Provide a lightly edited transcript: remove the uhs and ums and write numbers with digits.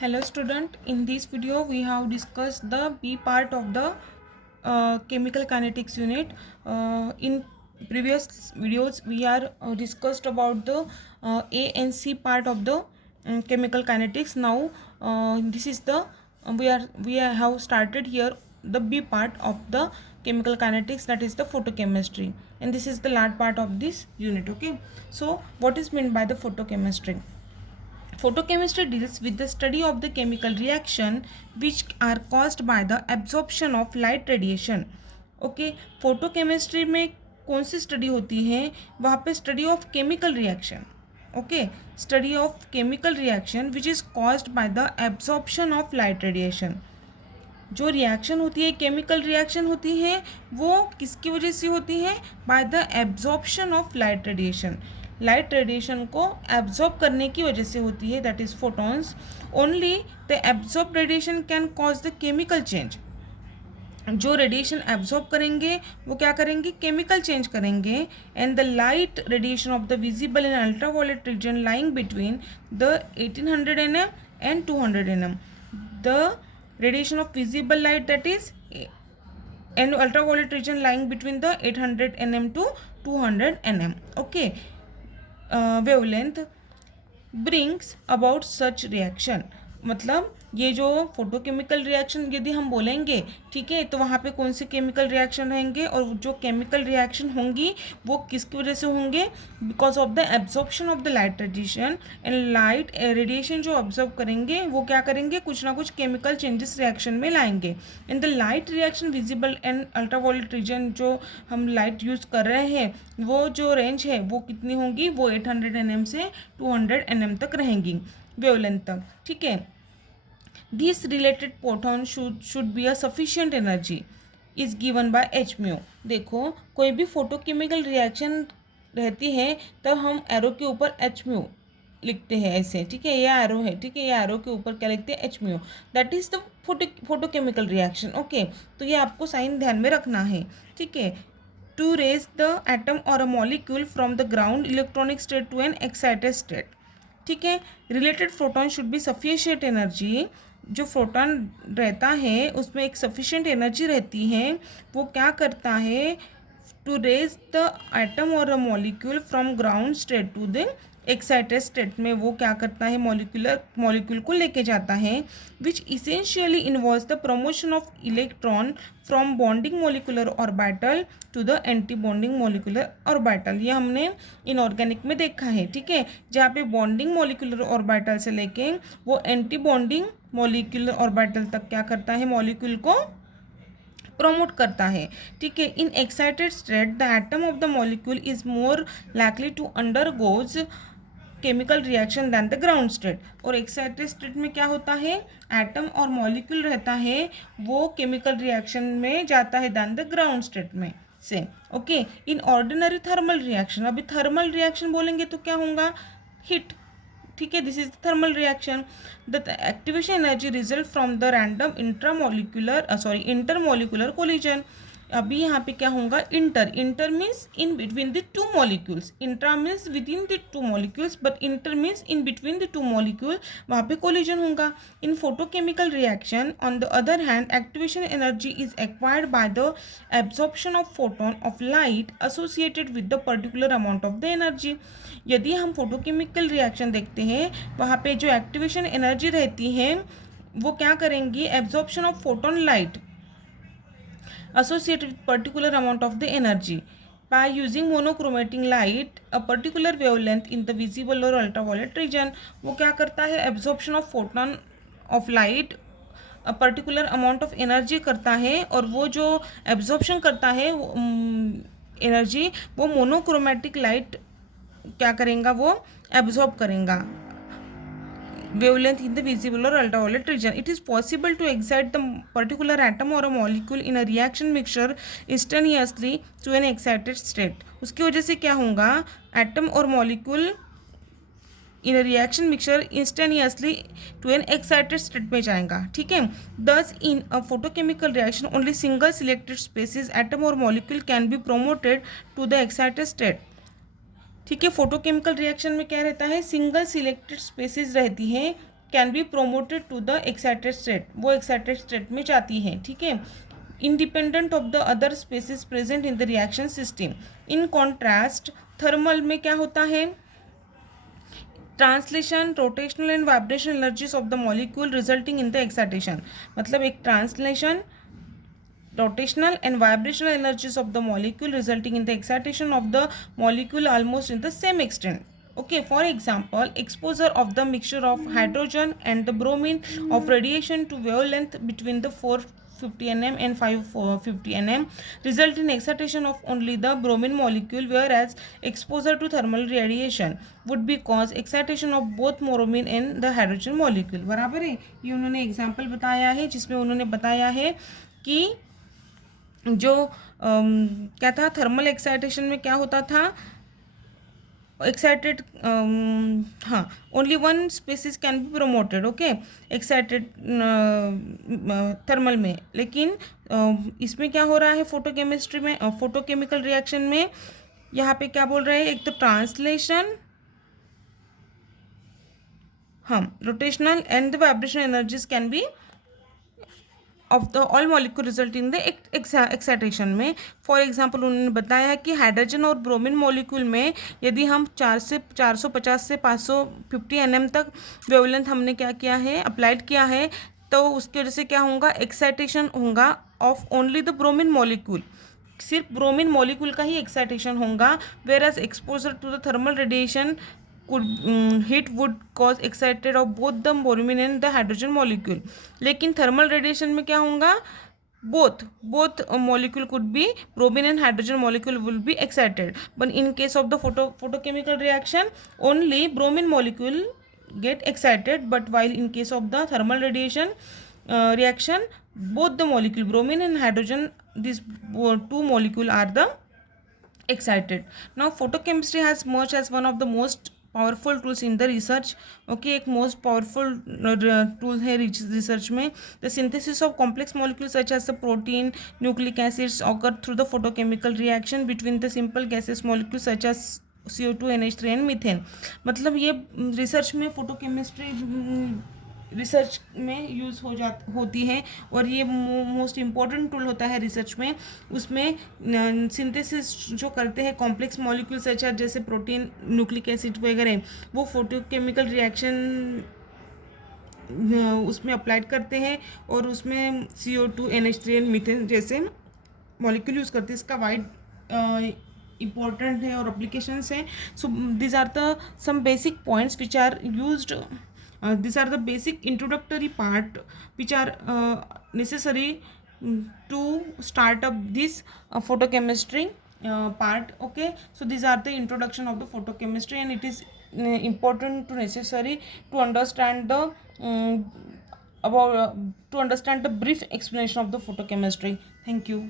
Hello student, in this video we have discussed the B part of the chemical kinetics unit. In previous videos we are discussed about the A and C part of the chemical kinetics. Now this is the we have started here the B part of the chemical kinetics, that is the photochemistry, and this is the last part of this unit. Okay, so what is meant by the photochemistry? Photochemistry deals with the study of the chemical reaction which are caused by the absorption of light radiation. Okay, photochemistry में कौन सी study होती है? वहाँ पे study of chemical reaction. Okay, study of chemical reaction which is caused by the absorption of light radiation. जो reaction होती है, chemical reaction होती है, वो किसकी वजह से होती है? By the absorption of light radiation. Light radiation को एब्जॉर्ब करने की वजह से होती है, that is photons. Only the absorb radiation can cause the chemical change. जो रेडिएशन एब्जॉर्ब करेंगे वो क्या करेंगे? केमिकल चेंज करेंगे. And the light radiation of the visible in ultraviolet region lying between the 1800 nm and 200 nm. The radiation of visible light, that is and ultraviolet region lying between the 800 nm to 200 nm. Okay, wavelength brings about such reaction. मतलब ये जो photochemical reaction यदि हम बोलेंगे, ठीक है, तो वहाँ पे कौन से केमिकल रिएक्शन रहेंगे, और जो केमिकल रिएक्शन होंगी वो किसकी वजह से होंगे? Because of the absorption of the light radiation. And light radiation जो ऑब्जर्व करेंगे वो क्या करेंगे? कुछ ना कुछ केमिकल चेंजेस रिएक्शन में लाएंगे. In the light reaction visible and ultraviolet region, जो हम लाइट यूज़ कर रहे हैं, वो जो रेंज है वो कितनी होंगी? वो 800 nm से 200 nm तक रहेंगी, वेवलेंथ तक. ठीक है, this related photon should be a sufficient energy is given by h mu. देखो, कोई भी फोटोकेमिकल रिएक्शन रहती है तब हम एरो के ऊपर एच म्यू लिखते हैं ऐसे. ठीक है, ये एरो है. ठीक है, ये एरो के ऊपर क्या लिखते हैं? H mu. That is the photochemical reaction. Okay, तो ये आपको साइन ध्यान में रखना है. ठीक है, टू रेज द एटम और a molecule from the ground electronic state to an excited state. ठीक है, related photon should be sufficient energy. जो फोटोन रहता है उसमें एक सफिशिएंट एनर्जी रहती है. वो क्या करता है? टू रेज द एटम और a molecule from ground state to the excited state में वो क्या करता है? मॉलिक्यूल को लेके जाता है. Which essentially involves the promotion of electron from bonding molecular orbital to the anti bonding molecular orbital. ये हमने इनऑर्गेनिक में देखा है. ठीक है, जहाँ पे बॉन्डिंग मोलिकुलर ऑर्बिटल से लेके वो एंटी बॉन्डिंग मोलिकुलर ऑर्बिटल तक क्या करता है? मॉलिक्यूल को प्रमोट करता है. ठीक है, in excited state the atom of the molecule is more likely to undergoes chemical reaction than the ground state. और एक्साइटेड स्टेट में क्या होता है? एटम और मॉलिक्यूल रहता है वो केमिकल रिएक्शन में जाता है दैन द ग्राउंड स्टेट में से. Okay, in ordinary thermal reaction, अभी थर्मल रिएक्शन बोलेंगे तो क्या होगा? हीट. ठीक है, this is the thermal reaction. The activation energy result from the random intermolecular collision. अभी यहाँ पे क्या होगा? Inter means in between the two molecules. Intra means within the two molecules, but inter means in between the two molecule. वहाँ पे collision होगा. In photochemical reaction on the other hand activation energy is acquired by the absorption of photon of light associated with the particular amount of the energy. यदि हम photochemical reaction देखते हैं, वहाँ पे जो एक्टिवेशन एनर्जी रहती है वो क्या करेंगी? Absorption of photon light associated with particular amount of the energy by using monochromatic light a particular wavelength in the visible or ultraviolet region. वो क्या करता है? absorption of photon of light a particular amount of energy करता है, और वो जो absorption करता है एनर्जी वो मोनोक्रोमेटिक लाइट क्या करेगा? वो एब्जॉर्ब करेगा wavelength in the visible or ultraviolet region. It is possible to excite the particular atom or a molecule in a reaction mixture instantaneously to an excited state. उसकी वजह से क्या होगा? एटम और molecule in reaction mixture instantaneously to an excited state में जाएगा. ठीक है, thus in a photochemical reaction only single selected species atom और molecule can be promoted to the excited state. ठीक है, फोटोकेमिकल रिएक्शन में क्या रहता है? सिंगल सिलेक्टेड स्पेसिस रहती हैं can be promoted to the excited state, वो एक्साइटेड स्टेट में जाती है, ठीक है, independent of the other species present in the reaction system. In contrast thermal में क्या होता है, translation, rotational and vibrational energies of the molecule resulting in the excitation, मतलब एक translation, rotational and vibrational energies of the molecule resulting in the excitation of the molecule almost in the same extent. Okay, for example, exposure of the mixture of hydrogen and the bromine of radiation to wavelength between the 450 nm and 550 nm result in excitation of only the bromine molecule, whereas exposure to thermal radiation would be cause excitation of both bromine and the hydrogen molecule. बराबर है, ये उन्होंने example बताया है जिसमें उन्होंने बताया है कि जो क्या था, थर्मल एक्साइटेशन में क्या होता था, एक्साइटेड, हाँ, only one species can be promoted, okay, excited thermal में, लेकिन इसमें क्या हो रहा है, फोटोकेमिस्ट्री में, फोटोकेमिकल रिएक्शन में यहाँ पे क्या बोल रहे हैं, एक तो ट्रांसलेशन, हाँ, rotational and the vibrational energies can be of the all molecule result in the excitation में। फॉर एग्जांपल उन्होंने बताया कि हाइड्रोजन और ब्रोमीन मॉलिक्यूल में यदि हम 450 से 550 nm तक वेवलेंथ हमने क्या किया है, अप्लाइड किया है, तो उसकी वजह से क्या होगा, एक्साइटेशन होगा of only the bromine molecule, सिर्फ ब्रोमीन मॉलिक्यूल का ही एक्साइटेशन होगा, whereas exposure to the thermal radiation heat would cause excited of both the bromine and the hydrogen molecule. लेकिन थर्मल रेडिएशन में क्या होगा, both molecule could be, bromine and hydrogen molecule will be excited, but in case of the photochemical reaction only bromine molecule get excited, but while in case of the thermal radiation reaction both the molecule bromine and hydrogen, these two molecule are the excited. Now photochemistry has emerged as one of the most powerful tools in the research, okay, एक most powerful tool है research में। The synthesis of complex molecule such as the protein, nucleic acids occur through the photochemical reaction between the simple gases molecule such as CO2, NH3 and methane. मतलब ये research में photochemistry research में use होती है और ये most important tool होता है रिसर्च में। उसमें सिंथेसिस जो करते हैं कॉम्प्लेक्स मॉलिक्यूल सच एज जैसे प्रोटीन, न्यूक्लिक एसिड वगैरह, वो फोटोकेमिकल रिएक्शन उसमें अप्लाइड करते हैं और उसमें CO2, NH3 एंड मीथेन जैसे मॉलिक्यूल यूज़ करते हैं। इसका वाइड इम्पॉर्टेंट है और अप्लीकेशंस हैं। So these are the some basic points which are used, these are the basic introductory part which are necessary to start up this photochemistry part, okay. So these are the introduction of the photochemistry and it is important to necessary to understand the to understand the brief explanation of the photochemistry. Thank you.